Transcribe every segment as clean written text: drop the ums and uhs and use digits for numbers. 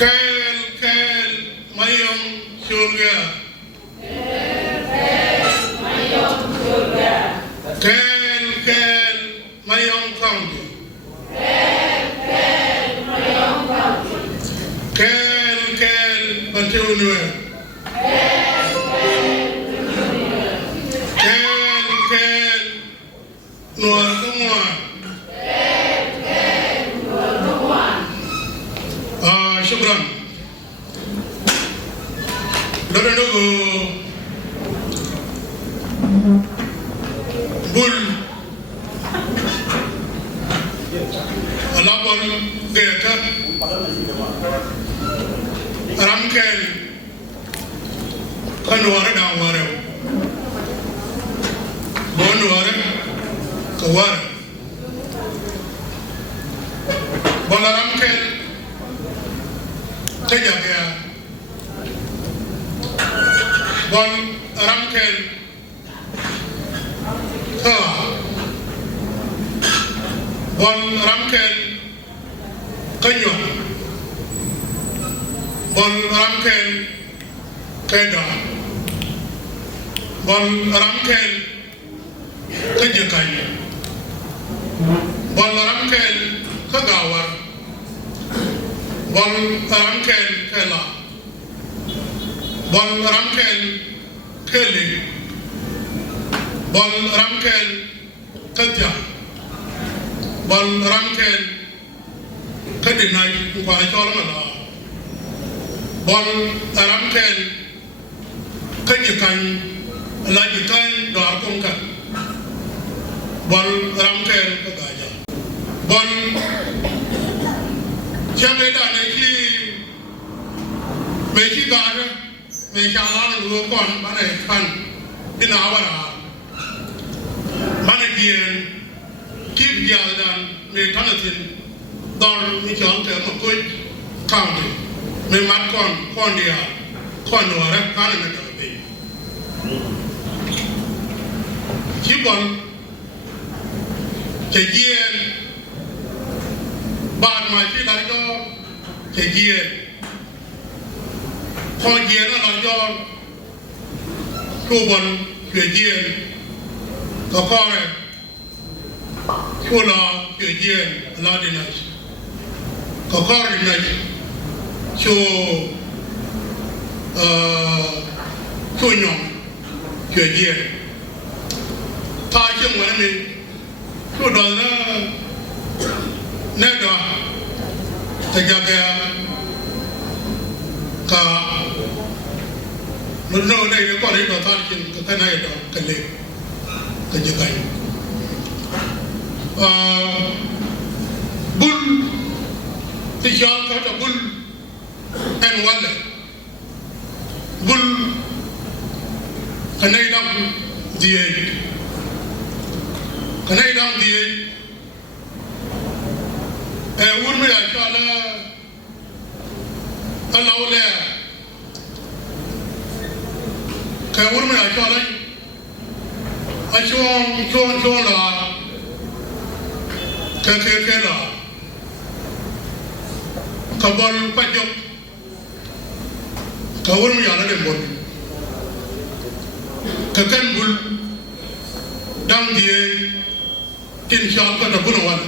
Kel mayong shulga. Kel mayong county. Kel Bantunwe. Kel Nuar semua. Syukran. Lalu nunggu bul lapor gaya ramkel kan wara dah wara bon wara kawar bola ramkel kejaga bon ramkel bon ramkel kanyo bon ramkel keda bon ramkel kejakan bon ramkel kagawar bon ramkel kela bon ramkel keli bon ramkel kerja bon ramkel kedinai kuala colam lah bon ramkel kejakan lanjutan doa kongkan bon ramkel kegaja bon siapa dah neki meki gara meki alam luakon mana kan dinawara mana dia kip jalan me tanatin dor mi chong ke makoi county me mat kon dia kon nuara kan me tabe kibon kejien ban mai chi dai do kejien kon jien na do kubon kejien ko kore kula kejien la dinas ko kore dinas cho nyong kejien ta chung wa ni ko do na ne do ta jaga ka no dai ko ri do ta kin ka na do ka le ka jaga bul tijal kata bul en wala bul kanai dang dia urme achala alawle ka urme achala achong la ke la kabal pajok kawur mi yana dem bon kakan bul dang die tin sham ka da bunu wan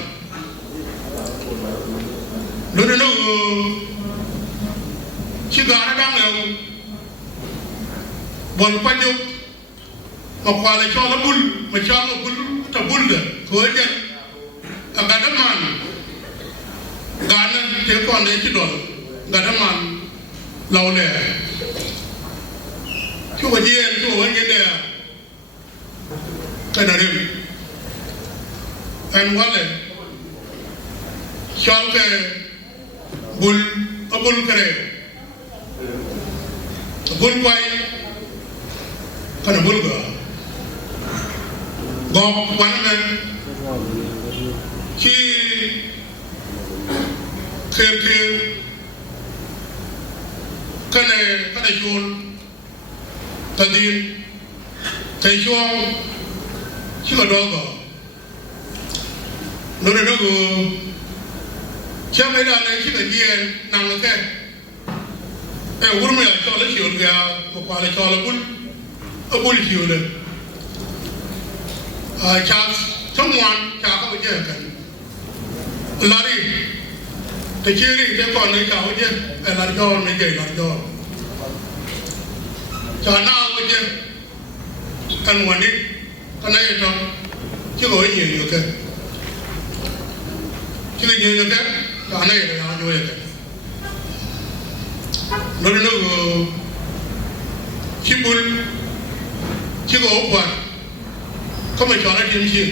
do no chigara dang lew bon pajok ma kwala chola bul ma chola bul ta bul da ko je agadaman gana te ko ne ci don gadaman lawle ci wajien ci wajien de kanarim en wale chalke bul abul kare bul way kana bul ga gok wanen ci kër kane jool tadin kay jool ci ma dogo no ci may da ne ci ga jien nang ke urme ya chola chiol ga ko kwale chola bul chiole chas someone cha ko je kan lari te chiri te ko ne cha ko je lari jo ne je lari jo cha na ko je kan wani kana yeto chi ko yin yo ke chi ko yin yo ke ka na yeto ya jo ye ke no chibul chigo kwa kama chana timchi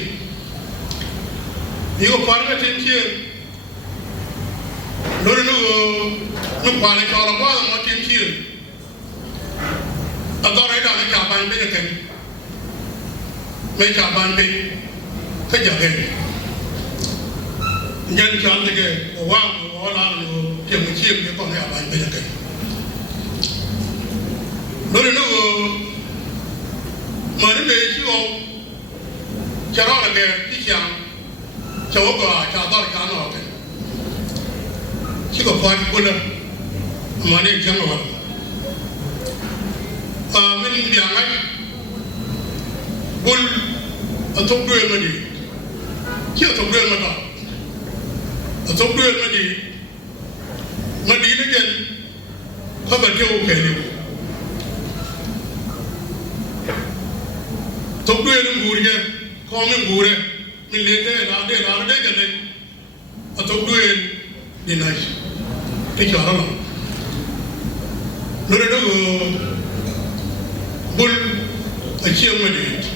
nigo parga timchi no kwale chala kwa ma timchi adora ida ne chaban be ke me chaban be ka jage nyan chan de ke wa la no timchi ne ko ne aban be ke no mari be chi o charo la ke ti chang chawo ko cha dor ka no ke chi ko pa ko la mari chang wa min dia ngai bul atok duel ma di chi atok duel ma da atok duel ma di ne gen ko ba ke o ke ni tốc đuôi nó ngủ đi con nó ngủ đấy mình lên đây làm cái này tốc đuôi đi này cái chỗ đó nó bul ở chiêm mà đi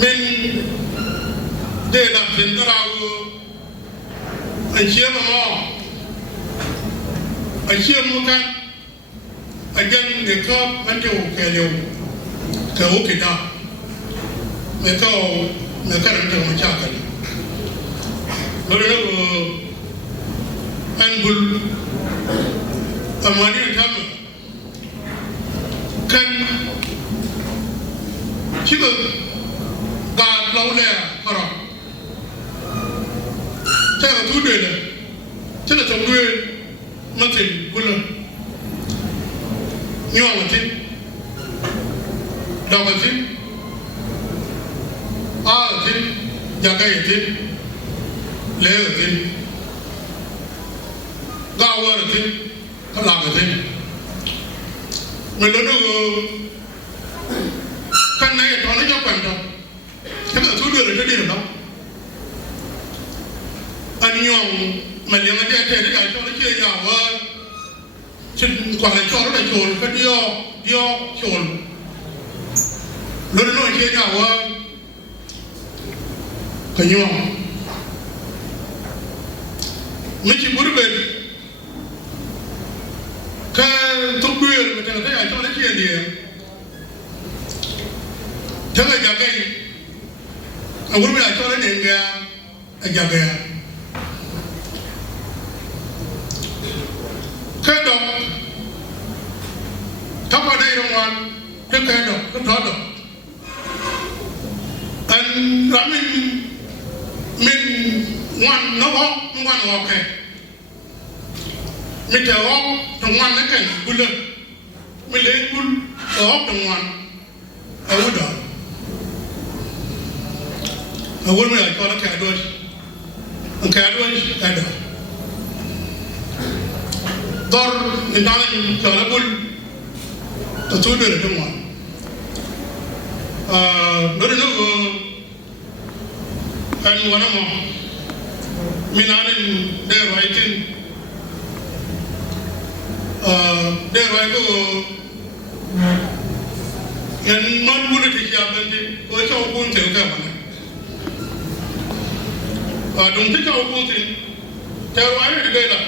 mình để làm chuyện đó là anh chiêm mà anh chiêm một cái anh dân để có vấn đề kẻ liều ka oke da me ka ran ta ma cha ka no an bul amani ta kan chigo ga law le kara ta ga tu de le ta ta tu ma tin bul ni wa ma tin Dawazin, Alzin, Jagayatin, Leazin, Gawazin, Kalagazin. Melody can I get on a job and can I do the dinner? And young Malayana, I told you, Chin quality or the soul, but your soul. Lo no ke ga wa kanyo miki burbe ka to duel mata ta ya to da ke ne ta ga ga kai a burbe a to da ne ga a ga ga ka do ta ba dai ron wan ta ka do ta do and ramin min one no one okay mi te ho to one na kan bulu mi le bul ho to one awuda awul mi ko la ka do ada dor ni dan to la bul to to de to one no and one more minarin they writing they write and not good at it happened which are going to come don't think I'll go in tell why together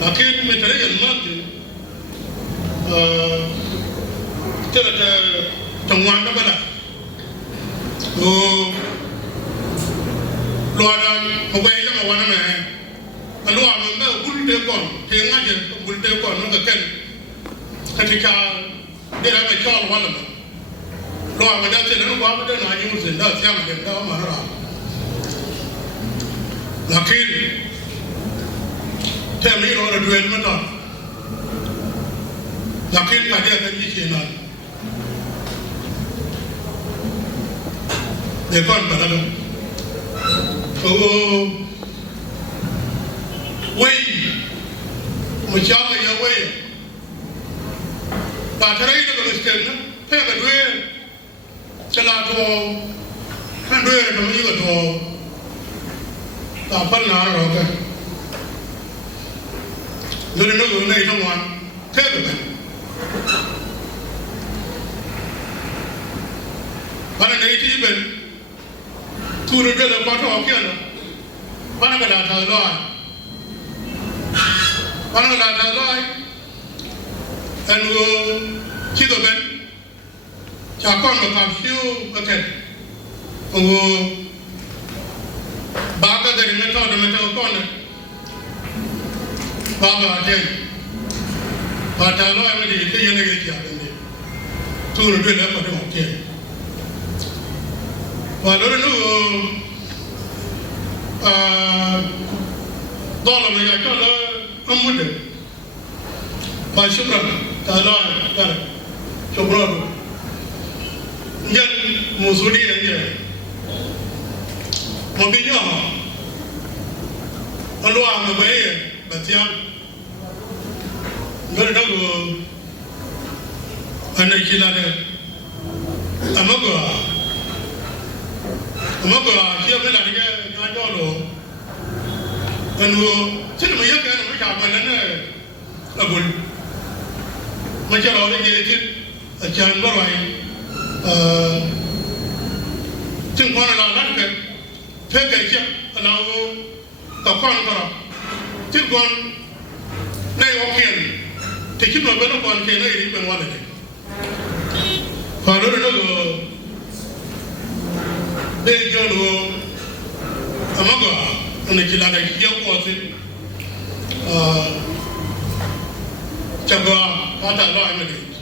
lakin material nothing tell it tangwan da bala o loada mo bay ma wana me alwa mo me bulte kon te ngaje bulte kon no ga ken katika dira me chol wala mo lo ma da te no ba ma da na yi musin da siya ma da ma ra lakin me or a duel matter. Lakin Kadia can be here now. They can't but oh, way, Machaka, your way. But I read the skin, pay the duel, Chalato, and do it from you at all. Tapanara, okay. You don't know the name one, tell them. But an 80 even to the good of Pato Okena, Panagata Loy, Panagata Loy, and we'll see the men. Chapon will have few again. Baga the metal corner. Baba again. But I know I will be the Yanagate. To the good of Pato Okena. Well, I don't know. Dollar, I call a mother. My sugar, so brother. Yan Musuli and Yan Mobino. Although I'm away, but young. Very good. And I kill it. I'm a here when I get I don't know. And we'll sit me again and we have a good. Much already get a Jan Borai. Think one of our landmen, take a ship, allow a conqueror. Think one, they walk in. Take him a better one, can I even one of it? For I don't know. They go to Amaga and the Kilada young person. Chagua, what I know.